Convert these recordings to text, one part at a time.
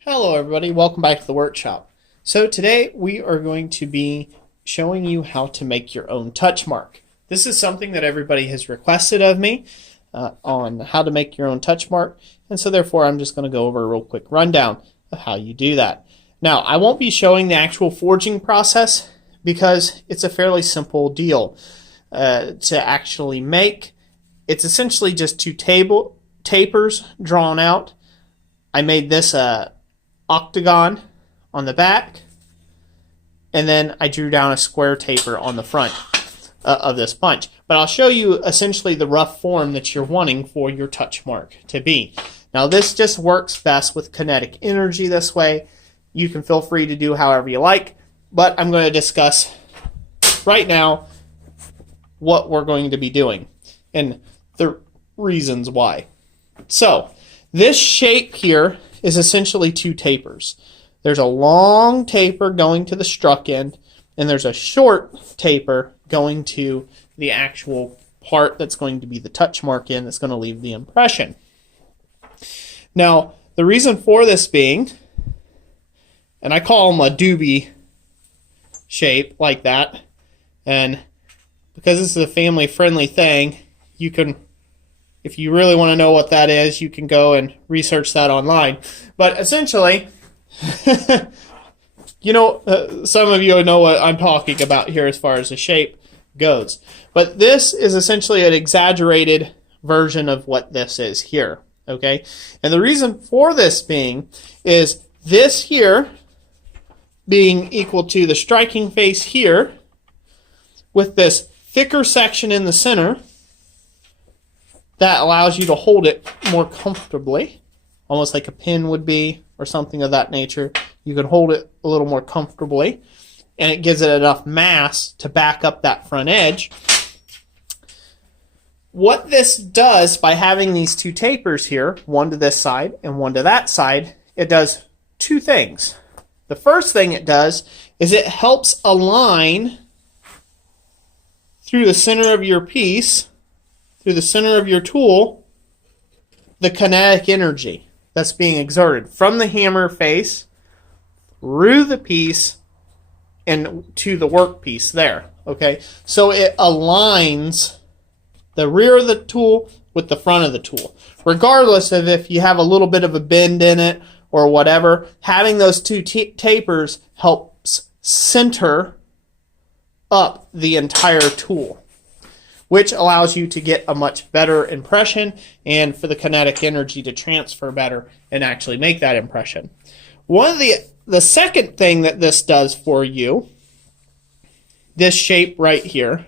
Hello everybody, welcome back to the workshop. So today we are going to be showing you how to make your own Touchmark. This is something that everybody has requested of me on how to make your own Touchmark, and so therefore I'm just going to go over a real quick rundown of how you do that. Now I won't be showing the actual forging process because it's a fairly simple deal to actually make. It's essentially just two tapers drawn out. I made this octagon on the back, and then I drew down a square taper on the front of this bunch. But I'll show you essentially the rough form that you're wanting for your Touchmark to be. Now this just works best with kinetic energy this way. You can feel free to do however you like, but I'm going to discuss right now what we're going to be doing and the reasons why. So this shape here is essentially two tapers. There's a long taper going to the struck end, and there's a short taper going to the actual part that's going to be the Touchmark in that's going to leave the impression. Now, the reason for this being, and I call them a doobie shape like that, and because this is a family-friendly thing, you can, if you really want to know what that is, you can go and research that online. But essentially, some of you know what I'm talking about here as far as the shape goes. But this is essentially an exaggerated version of what this is here. Okay? And the reason for this being is this here being equal to the striking face here with this thicker section in the center that allows you to hold it more comfortably, almost like a pin would be or something of that nature. You can hold it a little more comfortably, and it gives it enough mass to back up that front edge. What this does by having these two tapers here, one to this side and one to that side, it does two things. The first thing it does is it helps align through the center of your piece, through the center of your tool, the kinetic energy that's being exerted from the hammer face through the piece and to the workpiece there. Okay, so it aligns the rear of the tool with the front of the tool. Regardless of if you have a little bit of a bend in it or whatever, having those two tapers helps center up the entire tool, which allows you to get a much better impression and for the kinetic energy to transfer better and actually make that impression. One of the second thing that this does for you, this shape right here,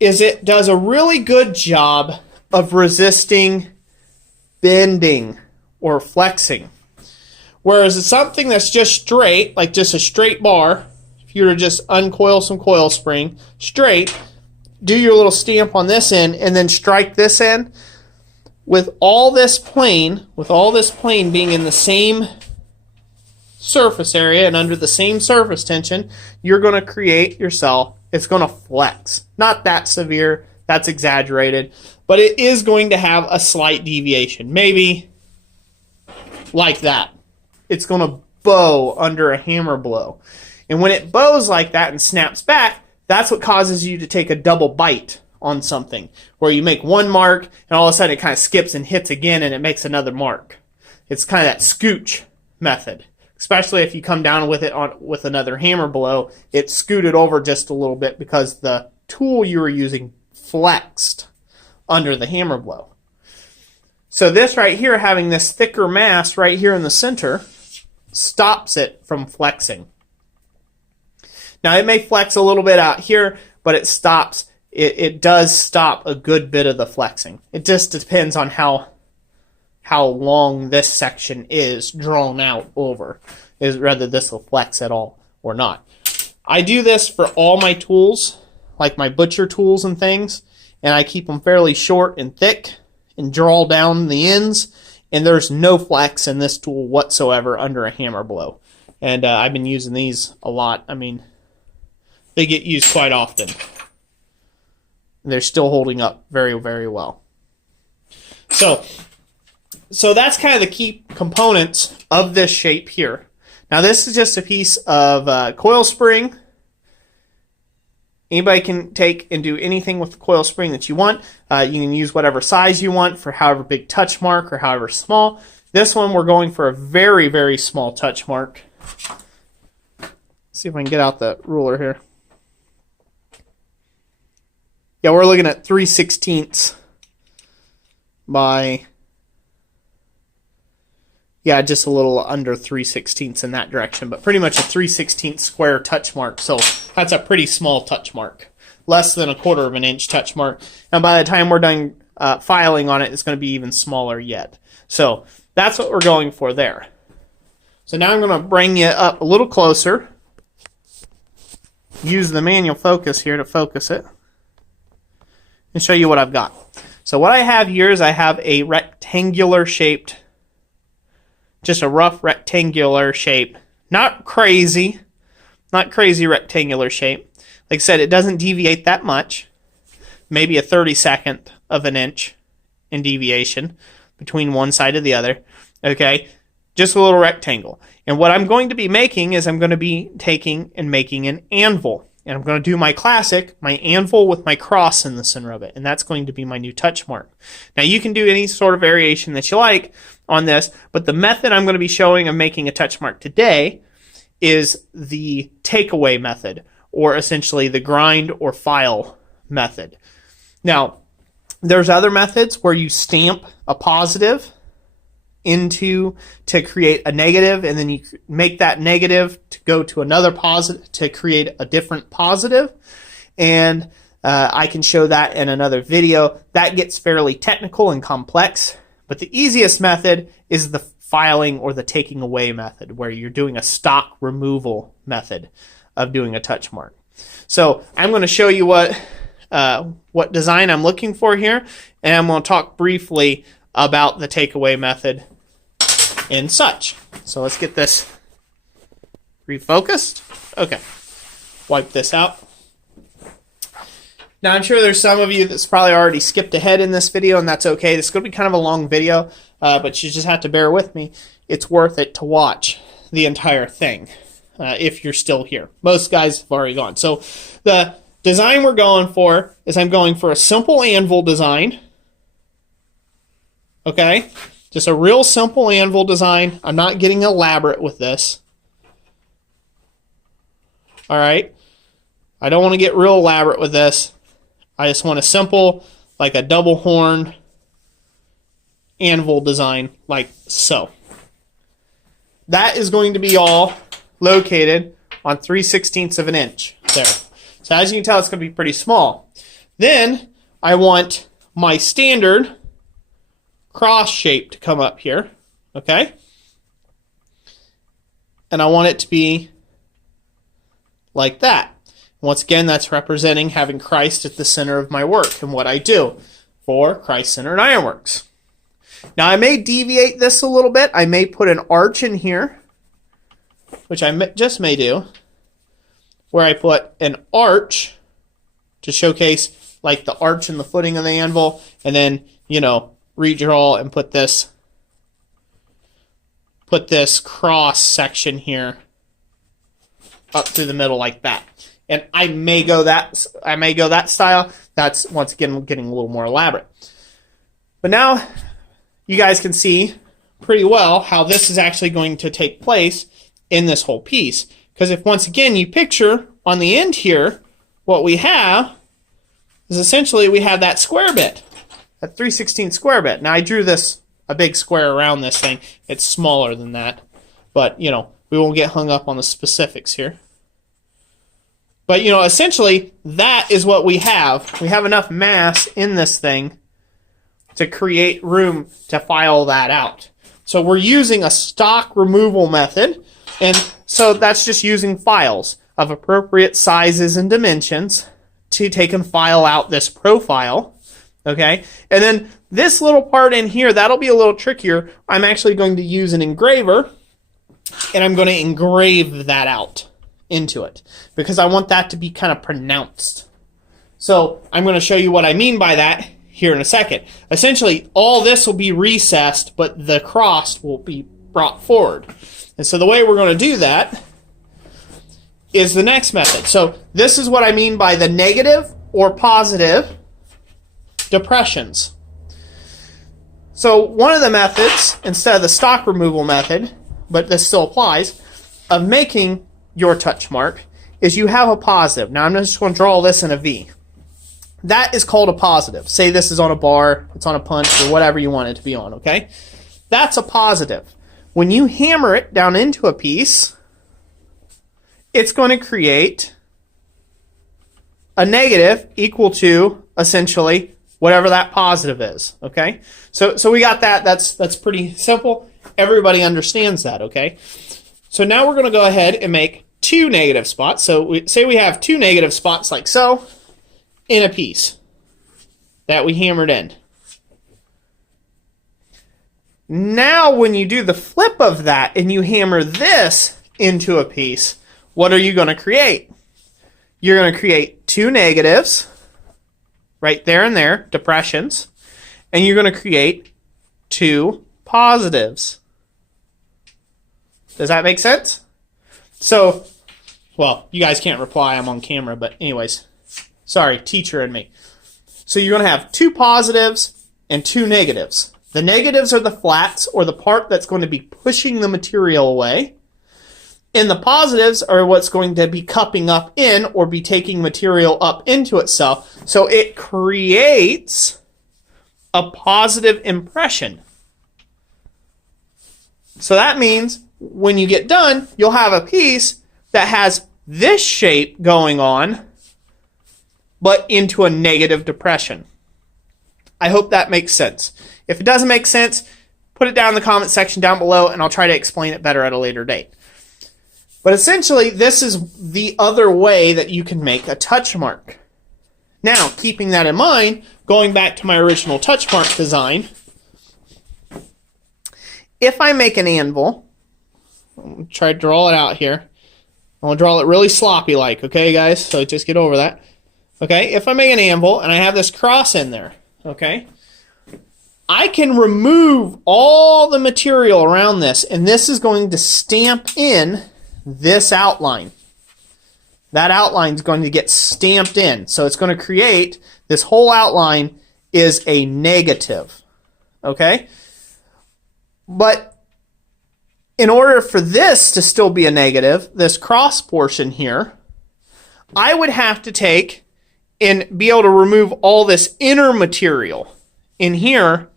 is it does a really good job of resisting bending or flexing. Whereas it's something that's just straight, like just a straight bar, if you were to just uncoil some coil spring straight, do your little stamp on this end, and then strike this end, with all this plane being in the same surface area and under the same surface tension, you're going to create yourself, it's going to flex. Not that severe, that's exaggerated, but it is going to have a slight deviation. Maybe like that. It's going to bow under a hammer blow. And when it bows like that and snaps back, that's what causes you to take a double bite on something, where you make one mark and all of a sudden it kind of skips and hits again and it makes another mark. It's kind of that scooch method, especially if you come down with it with another hammer blow. It's scooted over just a little bit because the tool you were using flexed under the hammer blow. So this right here, having this thicker mass right here in the center, stops it from flexing. Now it may flex a little bit out here, but it stops. It does stop a good bit of the flexing. It just depends on how long this section is drawn out over, is whether this will flex at all or not. I do this for all my tools, like my butcher tools and things, and I keep them fairly short and thick and draw down the ends, and there's no flex in this tool whatsoever under a hammer blow. And I've been using these a lot. I mean, they get used quite often. They're still holding up very, very well. So that's kind of the key components of this shape here. Now this is just a piece of coil spring. Anybody can take and do anything with the coil spring that you want. You can use whatever size you want for however big Touchmark or however small. This one we're going for a very, very small Touchmark. Let's see if I can get out the ruler here. Yeah, we're looking at 3/16 by, yeah, just a little under 3/16 in that direction, but pretty much a 3/16 square Touchmark. So that's a pretty small Touchmark, less than 1/4 of an inch Touchmark. And by the time we're done filing on it, it's going to be even smaller yet. So that's what we're going for there. So now I'm going to bring you up a little closer. Use the manual focus here to focus it and show you what I've got. So what I have here is I have a rectangular shaped, just a rough rectangular shape. Not crazy rectangular shape. Like I said, it doesn't deviate that much. Maybe a 32nd of an inch in deviation between one side and the other. Okay, just a little rectangle. And what I'm going to be making is I'm going to be taking and making an anvil. And I'm going to do my classic, my anvil with my cross in the center of it. And that's going to be my new Touchmark. Now you can do any sort of variation that you like on this, but the method I'm going to be showing of making a Touchmark today is the takeaway method, or essentially the grind or file method. Now, there's other methods where you stamp a positive to create a negative, and then you make that negative to go to another positive to create a different positive. And I can show that in another video. That gets fairly technical and complex, but the easiest method is the filing or the taking away method, where you're doing a stock removal method of doing a Touchmark. So I'm going to show you what design I'm looking for here, and I'm going to talk briefly about the takeaway method and such. So let's get this refocused. Okay, wipe this out. Now I'm sure there's some of you that's probably already skipped ahead in this video, and that's okay. This is going to be kind of a long video, but you just have to bear with me. It's worth it to watch the entire thing if you're still here. Most guys have already gone. So the design we're going for is I'm going for a simple anvil design. Okay, just a real simple anvil design. I'm not getting elaborate with this. All right, I don't want to get real elaborate with this. I just want a simple, like a double horn anvil design, like so. That is going to be all located on 3/16 of an inch there. So as you can tell, it's going to be pretty small. Then I want my standard cross shape to come up here, okay? And I want it to be like that. Once again, that's representing having Christ at the center of my work and what I do for Christ-centered Ironworks. Now I may deviate this a little bit. I may put an arch in here, which I just may do, where I put an arch to showcase like the arch in the footing of the anvil, and then, you know, redraw and put this cross section here up through the middle like that. And I may go that style. That's once again getting a little more elaborate. But now you guys can see pretty well how this is actually going to take place in this whole piece. Because if once again you picture on the end here, what we have is essentially we have that square bit. That 3/16 square bit. Now I drew this a big square around this thing. It's smaller than that, but you know, we won't get hung up on the specifics here. But you know, essentially that is what we have. We have enough mass in this thing to create room to file that out. So we're using a stock removal method, and so that's just using files of appropriate sizes and dimensions to take and file out this profile. Okay, and then this little part in here, that'll be a little trickier. I'm actually going to use an engraver, and I'm going to engrave that out into it because I want that to be kind of pronounced. So I'm going to show you what I mean by that here in a second. Essentially, all this will be recessed, but the cross will be brought forward. And so the way we're going to do that is the next method. So this is what I mean by the negative or positive depressions. So one of the methods, instead of the stock removal method, but this still applies, of making your touch mark is you have a positive. Now I'm just going to draw this in a V. That is called a positive. Say this is on a bar, it's on a punch, or whatever you want it to be on, okay? That's a positive. When you hammer it down into a piece, it's going to create a negative equal to, essentially, whatever that positive is, okay? So we got that. That's pretty simple. Everybody understands that, okay? So now we're going to go ahead and make two negative spots. So say we have two negative spots like so in a piece that we hammered in. Now when you do the flip of that and you hammer this into a piece, what are you going to create? You're going to create two negatives right there and there, depressions, and you're going to create two positives. Does that make sense? So, well, you guys can't reply, I'm on camera, but anyways, sorry, teacher and me. So you're going to have two positives and two negatives. The negatives are the flats, or the part that's going to be pushing the material away. And the positives are what's going to be cupping up in or be taking material up into itself. So it creates a positive impression. So that means when you get done, you'll have a piece that has this shape going on, but into a negative depression. I hope that makes sense. If it doesn't make sense, put it down in the comment section down below and I'll try to explain it better at a later date. But essentially, this is the other way that you can make a touch mark. Now, keeping that in mind, going back to my original touch mark design, if I make an anvil, I'll try to draw it out here. I'm going to draw it really sloppy like, okay, guys? So just get over that. Okay, if I make an anvil and I have this cross in there, okay, I can remove all the material around this, and this is going to stamp in this outline. That outline is going to get stamped in. So it's going to create, this whole outline is a negative. Okay? But in order for this to still be a negative, this cross portion here, I would have to take and be able to remove all this inner material in here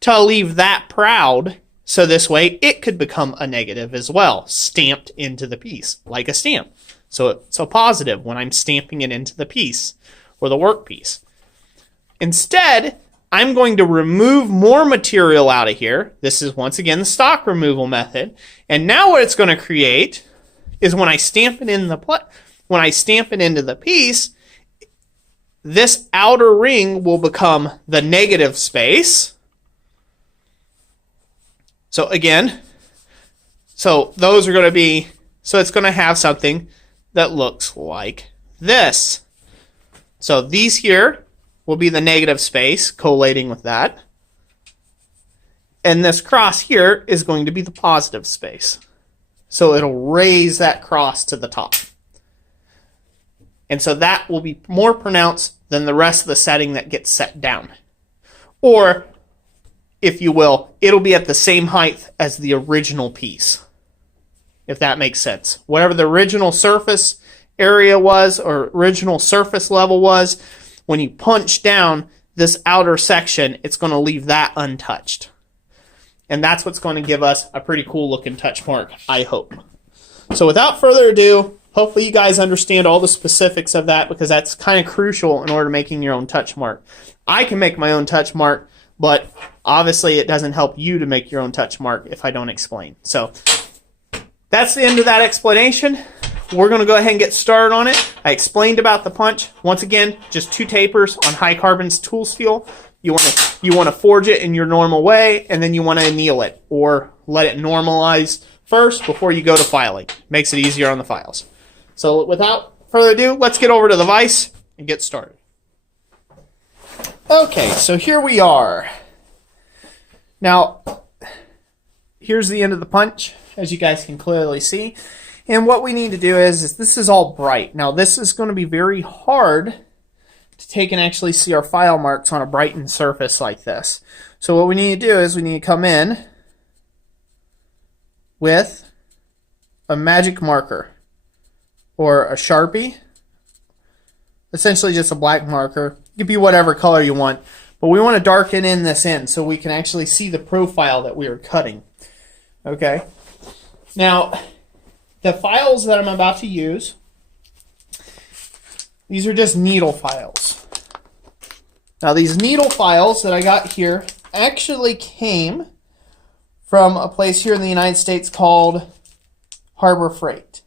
to leave that proud. So this way, it could become a negative as well, stamped into the piece, like a stamp. So it's a positive when I'm stamping it into the piece, or the workpiece. Instead, I'm going to remove more material out of here. This is, once again, the stock removal method. And now what it's going to create is when I stamp it in into the piece, this outer ring will become the negative space. So again, so those are going to be, so it's going to have something that looks like this. So these here will be the negative space collating with that. And this cross here is going to be the positive space. So it'll raise that cross to the top. And so that will be more pronounced than the rest of the setting that gets set down. Or, if you will, it'll be at the same height as the original piece, if that makes sense. Whatever the original surface area was, or original surface level was, when you punch down this outer section, it's going to leave that untouched. And that's what's going to give us a pretty cool looking touch mark, I hope. So without further ado, hopefully you guys understand all the specifics of that, because that's kind of crucial in order to making your own touch mark. I can make my own touch mark, but obviously it doesn't help you to make your own touch mark if I don't explain. So that's the end of that explanation. We're going to go ahead and get started on it. I explained about the punch. Once again, just 2 tapers on high carbons tool steel. You want to forge it in your normal way, and then you want to anneal it or let it normalize first before you go to filing. Makes it easier on the files. So without further ado, let's get over to the vise and get started. Okay, so here we are. Now, here's the end of the punch, as you guys can clearly see. And what we need to do is this is all bright. Now, this is going to be very hard to take and actually see our file marks on a brightened surface like this. So what we need to do is we need to come in with a magic marker or a Sharpie. Essentially just a black marker. It could be whatever color you want, but we want to darken in this end so we can actually see the profile that we are cutting. Okay. Now, the files that I'm about to use, these are just needle files. Now, these needle files that I got here actually came from a place here in the United States called Harbor Freight.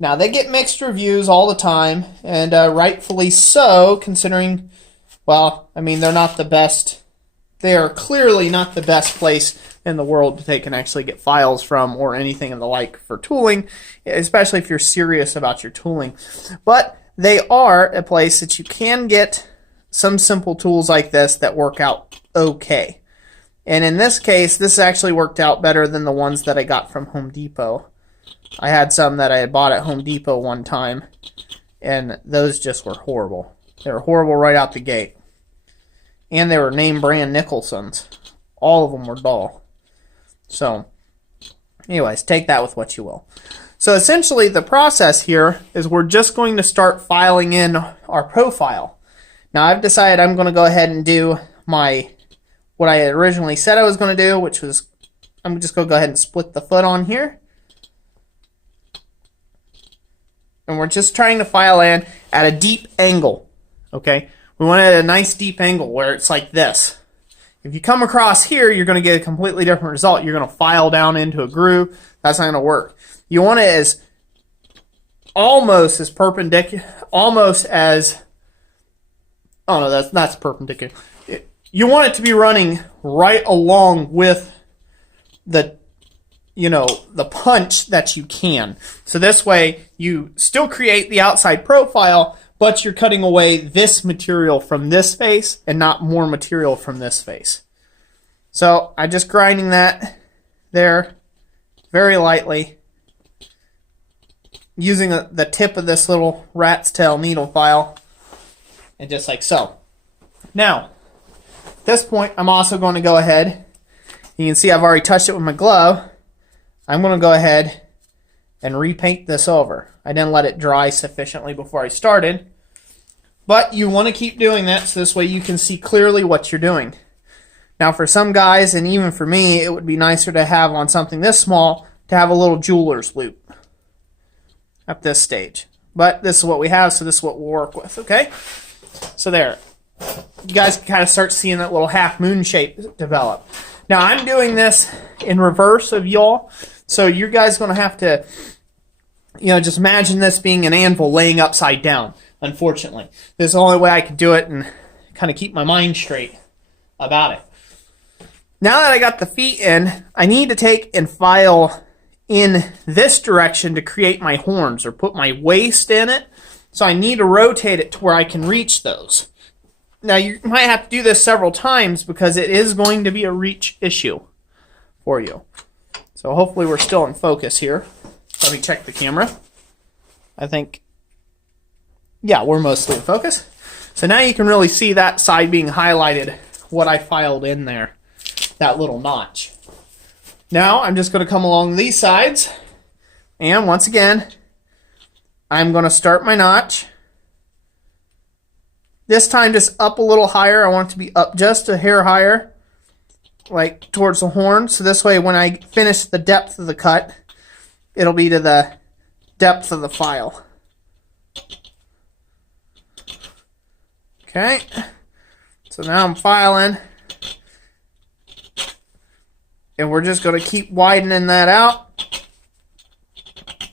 Now, they get mixed reviews all the time, and rightfully so, considering, well, I mean, they're not the best. They are clearly not the best place in the world to take and actually get files from or anything of the like for tooling, especially if you're serious about your tooling. But they are a place that you can get some simple tools like this that work out okay. And in this case, this actually worked out better than the ones that I got from Home Depot. I had some that I had bought at Home Depot one time, and those just were horrible. They were horrible right out the gate. And they were name brand Nicholsons. All of them were dull. So, anyways, take that with what you will. So essentially the process here is we're just going to start filing in our profile. Now I've decided I'm going to go ahead and do what I had originally said I was going to do, which was I'm just going to go ahead and split the foot on here. And we're just trying to file in at a deep angle, okay? We want it at a nice deep angle where it's like this. If you come across here, you're going to get a completely different result. You're going to file down into a groove. That's not going to work. You want it as almost as perpendicular, almost as, oh no, that's perpendicular. You want it to be running right along with the punch that you can. So this way you still create the outside profile, but you're cutting away this material from this face and not more material from this face. So I'm just grinding that there very lightly using the tip of this little rat's tail needle file, and just like so. Now, at this point, I'm also going to go ahead, you can see I've already touched it with my glove. I'm going to go ahead and repaint this over. I didn't let it dry sufficiently before I started, but you want to keep doing that so this way you can see clearly what you're doing. Now for some guys, and even for me, it would be nicer to have on something this small to have a little jeweler's loop at this stage. But this is what we have, so this is what we'll work with, okay? So there. You guys can kind of start seeing that little half moon shape develop. Now I'm doing this in reverse of y'all, so you guys going to have to, just imagine this being an anvil laying upside down, unfortunately. This is the only way I could do it and kind of keep my mind straight about it. Now that I got the feet in, I need to take and file in this direction to create my horns or put my waist in it. So I need to rotate it to where I can reach those. Now you might have to do this several times because it is going to be a reach issue for you. So hopefully we're still in focus here. Let me check the camera. I think, yeah, we're mostly in focus. So now you can really see that side being highlighted, what I filed in there, that little notch. Now I'm just going to come along these sides, and once again, I'm going to start my notch. This time just up a little higher. I want it to be up just a hair higher, like towards the horn. So this way when I finish the depth of the cut, it'll be to the depth of the file. Okay. So now I'm filing. And we're just going to keep widening that out.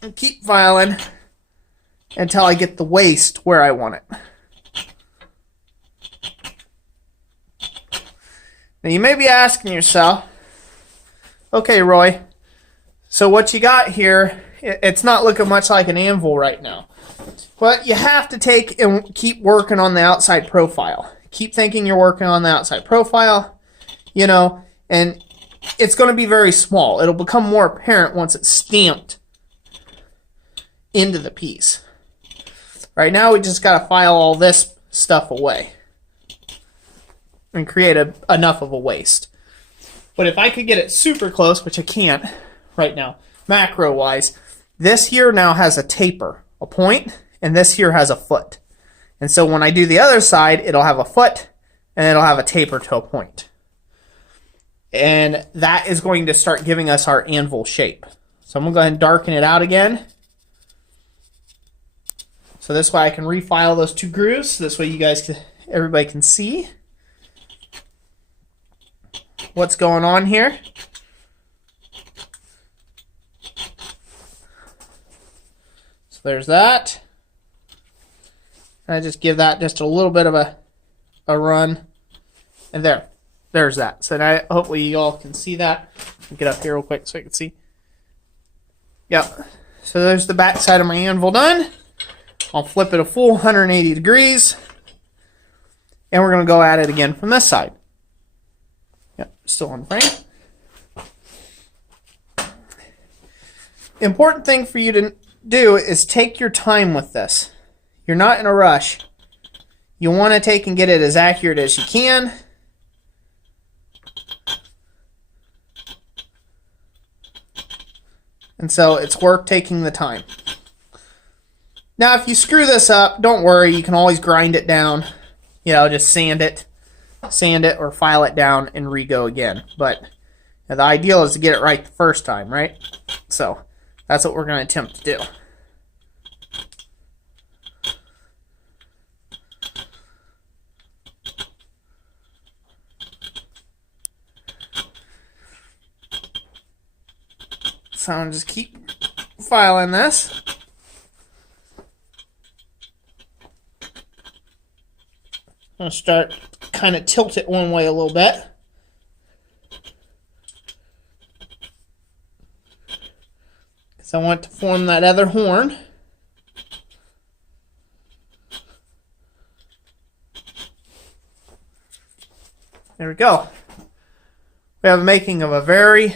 And keep filing until I get the waist where I want it. Now you may be asking yourself, okay, Roy, so what you got here, it's not looking much like an anvil right now. But you have to take and keep working on the outside profile. keep thinking you're working on the outside profile, you know, and it's going to be very small. It'll become more apparent once it's stamped into the piece. Right now, we just got to file all this stuff away and create enough of a waste. But if I could get it super close, which I can't right now, macro-wise, this here now has a taper, a point, and this here has a foot. And so when I do the other side, it'll have a foot, and it'll have a taper to a point. And that is going to start giving us our anvil shape. So I'm going to go ahead and darken it out again. So this way I can refile those 2 grooves. So this way you guys, everybody can see what's going on here. So there's that. I just give that just a little bit of a run. And there's that. So now hopefully you all can see that. I'll get up here real quick so you can see. Yep. So there's the back side of my anvil done. I'll flip it a full 180 degrees. And we're going to go at it again from this side. Yep, still on frame. Important thing for you to do is take your time with this. You're not in a rush. You want to take and get it as accurate as you can. And so it's worth taking the time. Now, if you screw this up, don't worry. You can always grind it down. You know, just sand it or file it down and re-go again. But the ideal is to get it right the first time, right? So that's what we're going to attempt to do. So I'm just keep filing this. I'm going to start kind of tilt it one way a little bit. Because I want to form that other horn. There we go. We have a making of a very,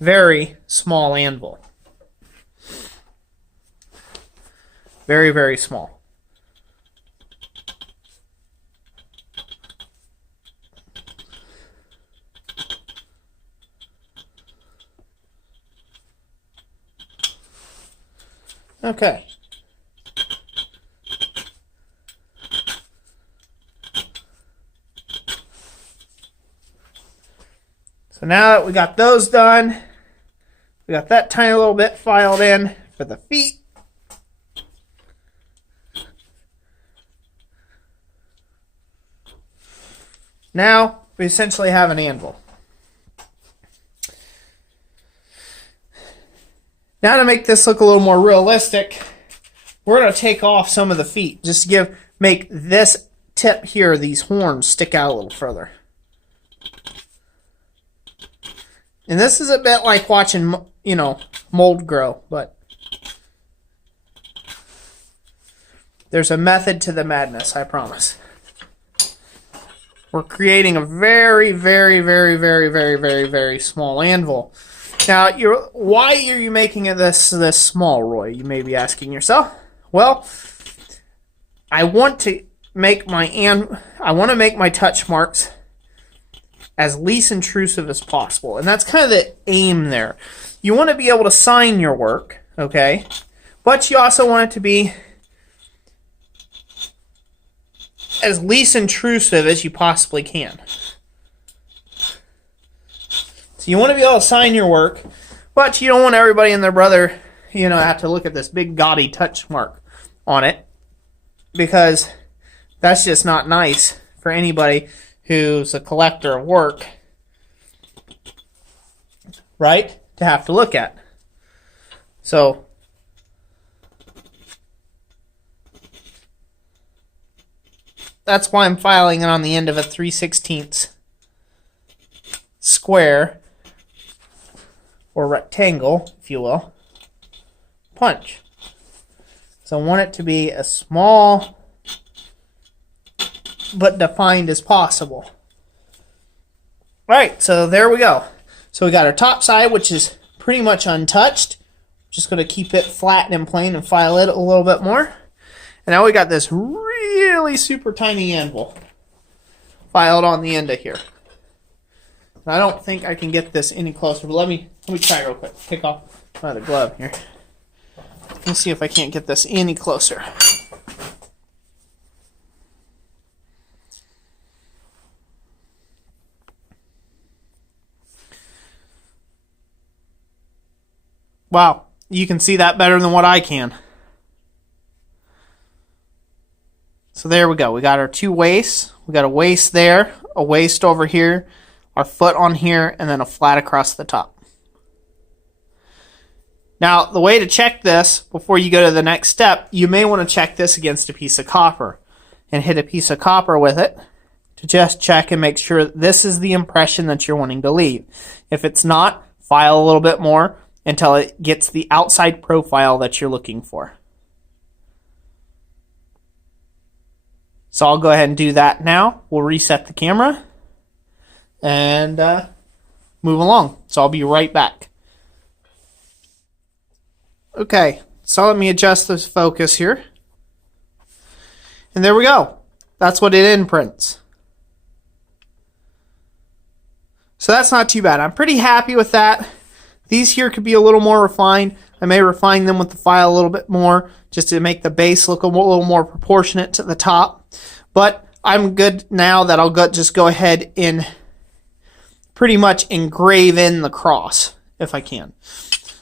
very small anvil. Very, very small. Okay. So now that we got those done, we got that tiny little bit filed in for the feet. Now we essentially have an anvil. Now to make this look a little more realistic, we're going to take off some of the feet just to make this tip here, these horns, stick out a little further. And this is a bit like watching, you know, mold grow, but there's a method to the madness, I promise. We're creating a very, very, very, very, very, very, very small anvil. Now, why are you making it this small, Roy? You may be asking yourself. Well, I want to make my touch marks as least intrusive as possible, and that's kind of the aim there. You want to be able to sign your work, okay? But you also want it to be as least intrusive as you possibly can. So you want to be able to sign your work, but you don't want everybody and their brother, you know, have to look at this big gaudy touch mark on it, because that's just not nice for anybody who's a collector of work, right, to have to look at. So that's why I'm filing it on the end of a 3/16 square, or rectangle, if you will, punch. So I want it to be a small but defined as possible. Alright, so there we go. So we got our top side, which is pretty much untouched. Just going to keep it flat and plain and file it a little bit more. And now we got this really super tiny anvil filed on the end of here. And I don't think I can get this any closer, but let me try real quick. Take off my other glove here. Let me see if I can't get this any closer. Wow, you can see that better than what I can. So there we go. We got our two waists. We got a waist there, a waist over here, our foot on here, and then a flat across the top. Now, the way to check this before you go to the next step, you may want to check this against a piece of copper and hit a piece of copper with it to just check and make sure this is the impression that you're wanting to leave. If it's not, file a little bit more until it gets the outside profile that you're looking for. So I'll go ahead and do that now. We'll reset the camera and move along. So I'll be right back. Okay, so let me adjust this focus here. And there we go. That's what it imprints. So that's not too bad. I'm pretty happy with that. These here could be a little more refined. I may refine them with the file a little bit more just to make the base look a little more proportionate to the top. But I'm good now that I'll just go ahead and pretty much engrave in the cross if I can.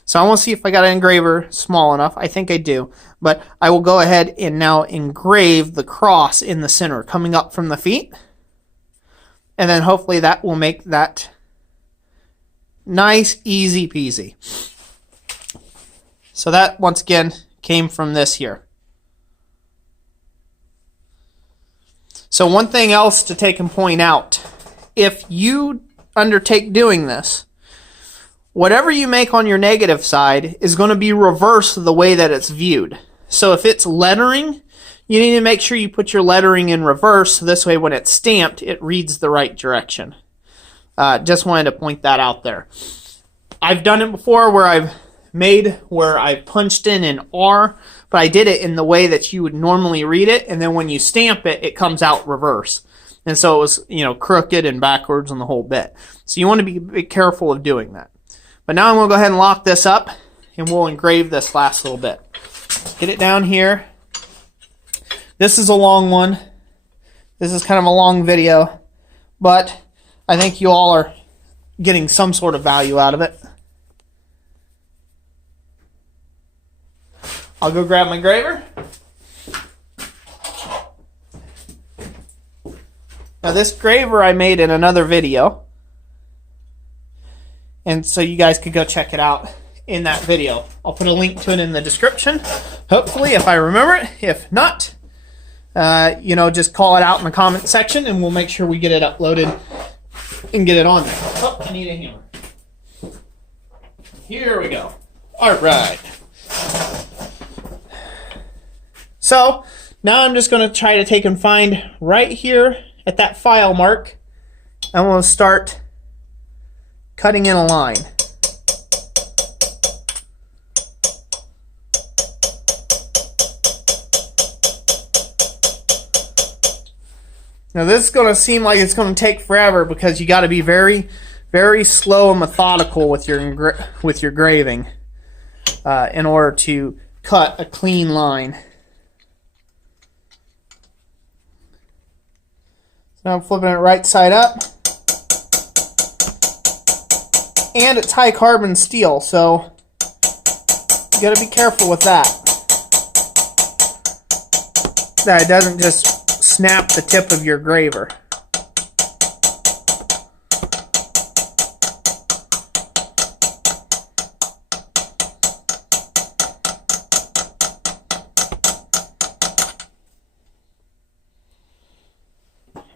So I want to see if I got an engraver small enough. I think I do. But I will go ahead and now engrave the cross in the center coming up from the feet. And then hopefully that will make that nice, easy peasy. So that, once again, came from this here. So one thing else to take and point out, if you undertake doing this, whatever you make on your negative side is going to be reversed the way that it's viewed. So if it's lettering, you need to make sure you put your lettering in reverse. So this way when it's stamped, it reads the right direction. Just wanted to point that out there. I've done it before where I've punched in an R, but I did it in the way that you would normally read it, and then when you stamp it, it comes out reverse. And so it was, crooked and backwards and the whole bit. So you want to be careful of doing that. But now I'm going to go ahead and lock this up, and we'll engrave this last little bit. Get it down here. This is a long one. This is kind of a long video, but I think you all are getting some sort of value out of it. I'll go grab my engraver. Now this engraver I made in another video, and so you guys could go check it out in that video. I'll put a link to it in the description, hopefully, if I remember it. If not, just call it out in the comment section and we'll make sure we get it uploaded and get it on there. Oh, I need a hammer. Here we go. All right. So now I'm just going to try to take and find right here at that file mark. I'm going to start cutting in a line. Now this is going to seem like it's going to take forever because you got to be very, very slow and methodical with your engraving in order to cut a clean line. So I'm flipping it right side up. And it's high carbon steel, so you got to be careful with that. That it doesn't just snap the tip of your engraver.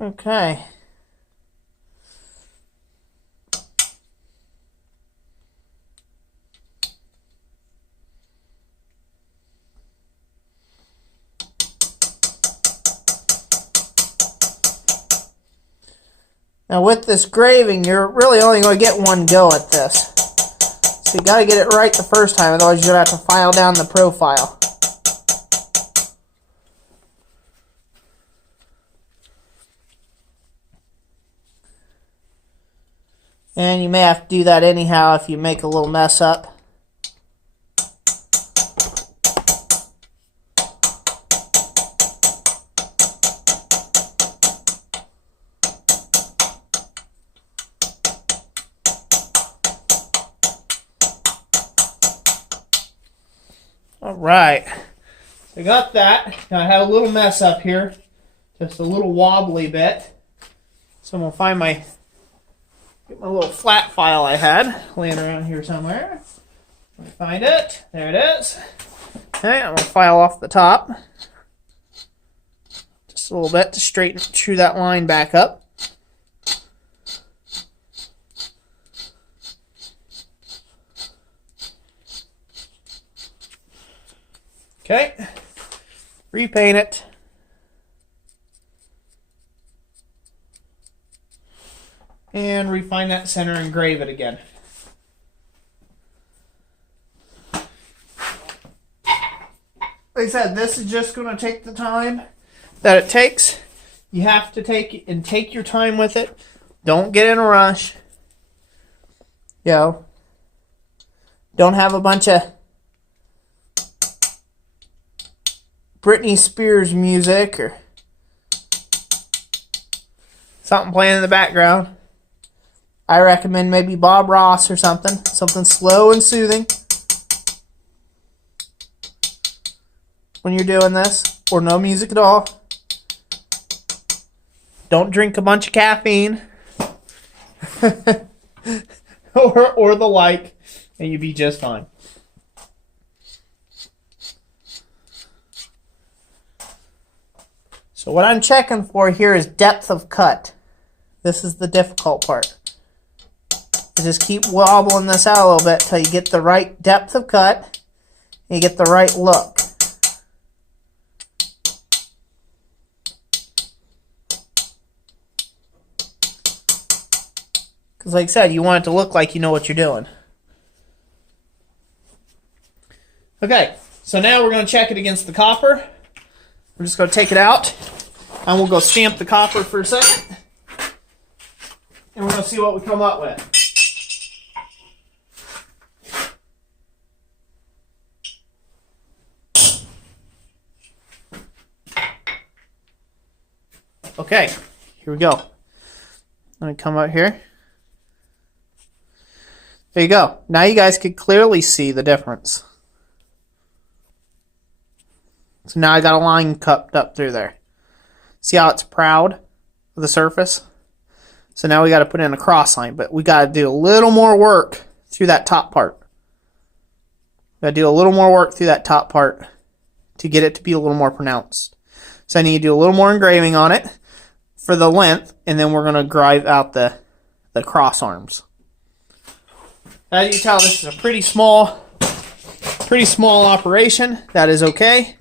Okay. Now with this graving, you're really only going to get one go at this. So you got to get it right the first time, otherwise you're going to have to file down the profile. And you may have to do that anyhow if you make a little mess up. Alright, so I got that. Now I had a little mess up here, just a little wobbly bit. So I'm going to find my little flat file I had laying around here somewhere. Let me find it. There it is. Okay, I'm going to file off the top. Just a little bit to straighten chew that line back up. Okay, repaint it. And refine that center and engrave it again. Like I said, this is just going to take the time that it takes. You have to take your time with it. Don't get in a rush. You know, don't have a bunch of Britney Spears music or something playing in the background. I recommend maybe Bob Ross or something slow and soothing when you're doing this, or no music at all. Don't drink a bunch of caffeine or the like, and you'll be just fine. So what I'm checking for here is depth of cut. This is the difficult part. You just keep wobbling this out a little bit until you get the right depth of cut and you get the right look. Because like I said, you want it to look like you know what you're doing. Okay, so now we're going to check it against the copper. We're just going to take it out and we'll go stamp the copper for a second. And we're going to see what we come up with. Okay, here we go. Let me come out here. There you go. Now you guys can clearly see the difference. So now I got a line cupped up through there. See how it's proud of the surface? So now we got to put in a cross line, but we got to do a little more work through that top part. Got to do a little more work through that top part to get it to be a little more pronounced. So I need to do a little more engraving on it for the length, and then we're going to drive out the cross arms. As you can tell, this is a pretty small operation. That is okay.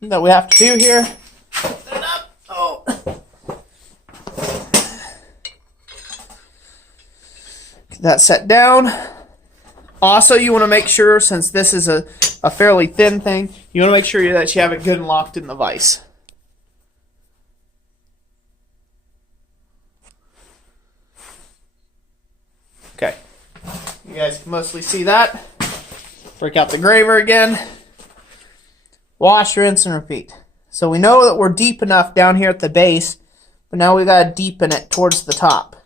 That we have to do here. Oh. Get that set down. Also, you want to make sure, since this is a fairly thin thing, you want to make sure that you have it good and locked in the vise. Okay, you guys can mostly see that. Break out the graver again. Wash, rinse, and repeat. So we know that we're deep enough down here at the base, but now we've got to deepen it towards the top.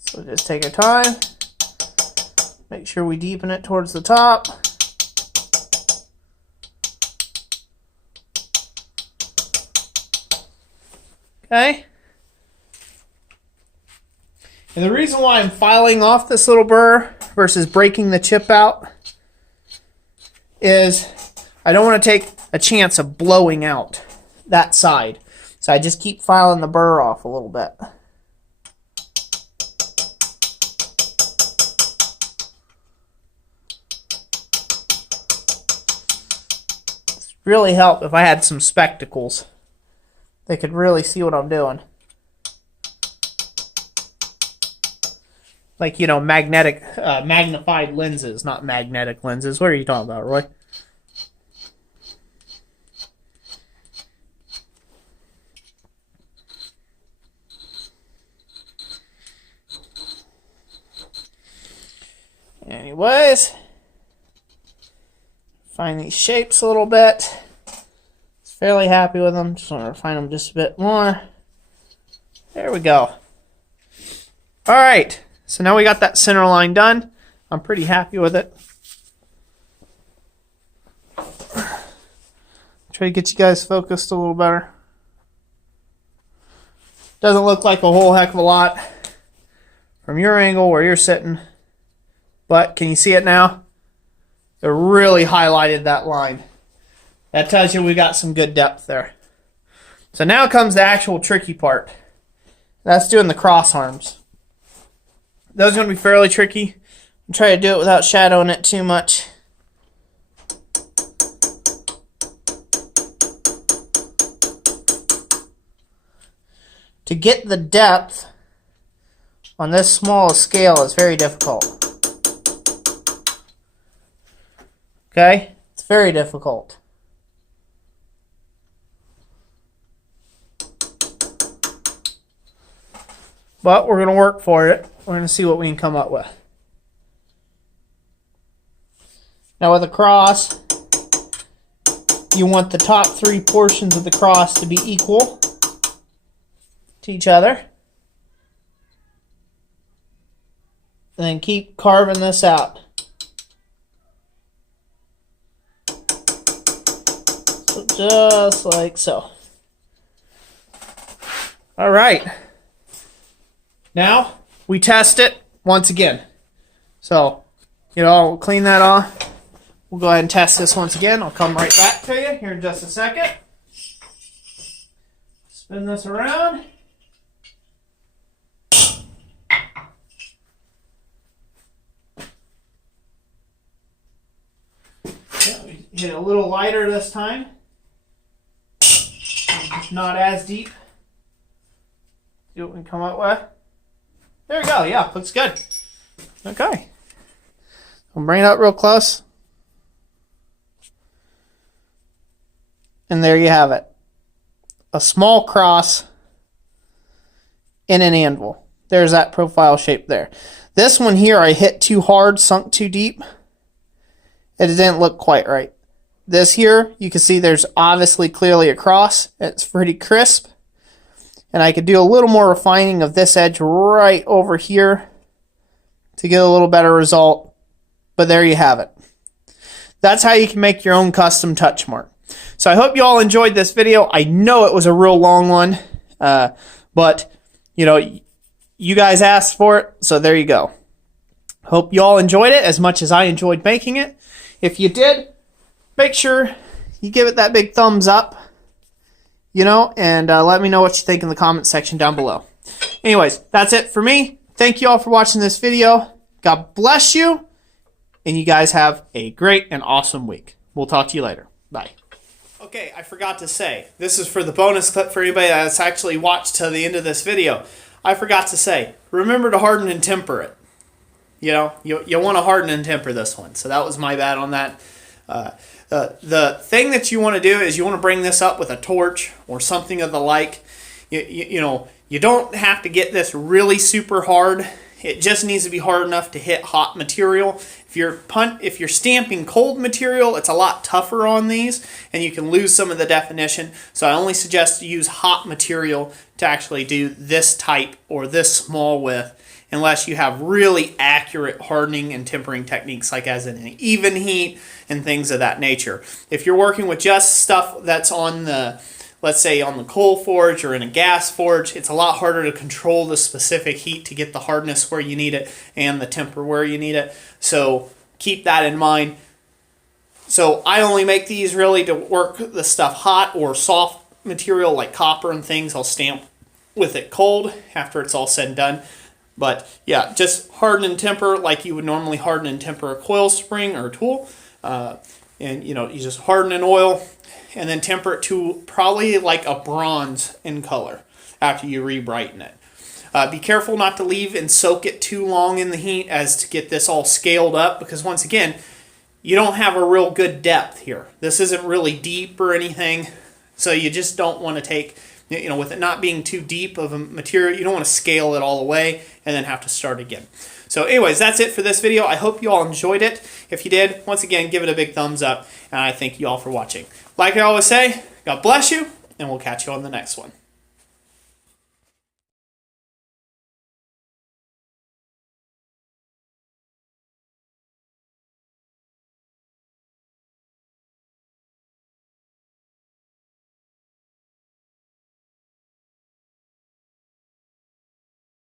So just take our time, make sure we deepen it towards the top. Okay. And the reason why I'm filing off this little burr versus breaking the chip out is I don't want to take a chance of blowing out that side. So I just keep filing the burr off a little bit. This would really help if I had some spectacles. They could really see what I'm doing. Like, you know, magnified lenses, not magnetic lenses. What are you talking about, Roy? Anyways, find these shapes a little bit. Fairly happy with them. Just want to refine them just a bit more. There we go. All right. So now we got that center line done. I'm pretty happy with it. Try to get you guys focused a little better. Doesn't look like a whole heck of a lot from your angle where you're sitting. But can you see it now? It really highlighted that line. That tells you we got some good depth there. So now comes the actual tricky part. That's doing the cross arms. Those are going to be fairly tricky. I'm trying to do it without shadowing it too much. To get the depth on this small scale is very difficult. Okay? It's very difficult. But we're going to work for it. We're going to see what we can come up with. Now with a cross, you want the top three portions of the cross to be equal to each other. And then keep carving this out. So just like so. All right. Now, we test it once again. So, you know, I'll clean that off. We'll go ahead and test this once again. I'll come right back to you here in just a second. Spin this around. Yeah, we hit it a little lighter this time. Not as deep. See what we can come up with. There we go. Yeah, looks good. Okay. I'll bring it up real close. And there you have it. A small cross in an anvil. There's that profile shape there. This one here I hit too hard, sunk too deep. It didn't look quite right. This here, you can see there's obviously clearly a cross. It's pretty crisp. And I could do a little more refining of this edge right over here to get a little better result. But there you have it. That's how you can make your own custom Touchmark. So I hope you all enjoyed this video. I know it was a real long one. But, you know, you guys asked for it. So there you go. Hope you all enjoyed it as much as I enjoyed making it. If you did, make sure you give it that big thumbs up. You know, and let me know what you think in the comment section down below. Anyways, that's it for me. Thank you all for watching this video. God bless you. And you guys have a great and awesome week. We'll talk to you later. Bye. Okay, I forgot to say, this is for the bonus clip for anybody that's actually watched to the end of this video. I forgot to say, remember to harden and temper it. You know, you want to harden and temper this one. So that was my bad on that. The thing that you want to do is you want to bring this up with a torch or something of the like. You know, you don't have to get this really super hard. It just needs to be hard enough to hit hot material. If you're stamping cold material, it's a lot tougher on these, and you can lose some of the definition. So I only suggest you use hot material to actually do this type or this small width, unless you have really accurate hardening and tempering techniques like as in an even heat and things of that nature. If you're working with just stuff that's on the, let's say on the coal forge or in a gas forge, it's a lot harder to control the specific heat to get the hardness where you need it and the temper where you need it. So keep that in mind. So I only make these really to work the stuff hot or soft material like copper and things. I'll stamp with it cold after it's all said and done. But yeah, just harden and temper like you would normally harden and temper a coil spring or a tool. And you just harden in oil and then temper it to probably like a bronze in color after you re-brighten it. Be careful not to leave and soak it too long in the heat as to get this all scaled up, because once again, you don't have a real good depth here. This isn't really deep or anything, so you just don't want to take, with it not being too deep of a material, you don't want to scale it all the way and then have to start again. So anyways, that's it for this video. I hope you all enjoyed it. If you did, once again, give it a big thumbs up, and I thank you all for watching. Like I always say, God bless you, and we'll catch you on the next one.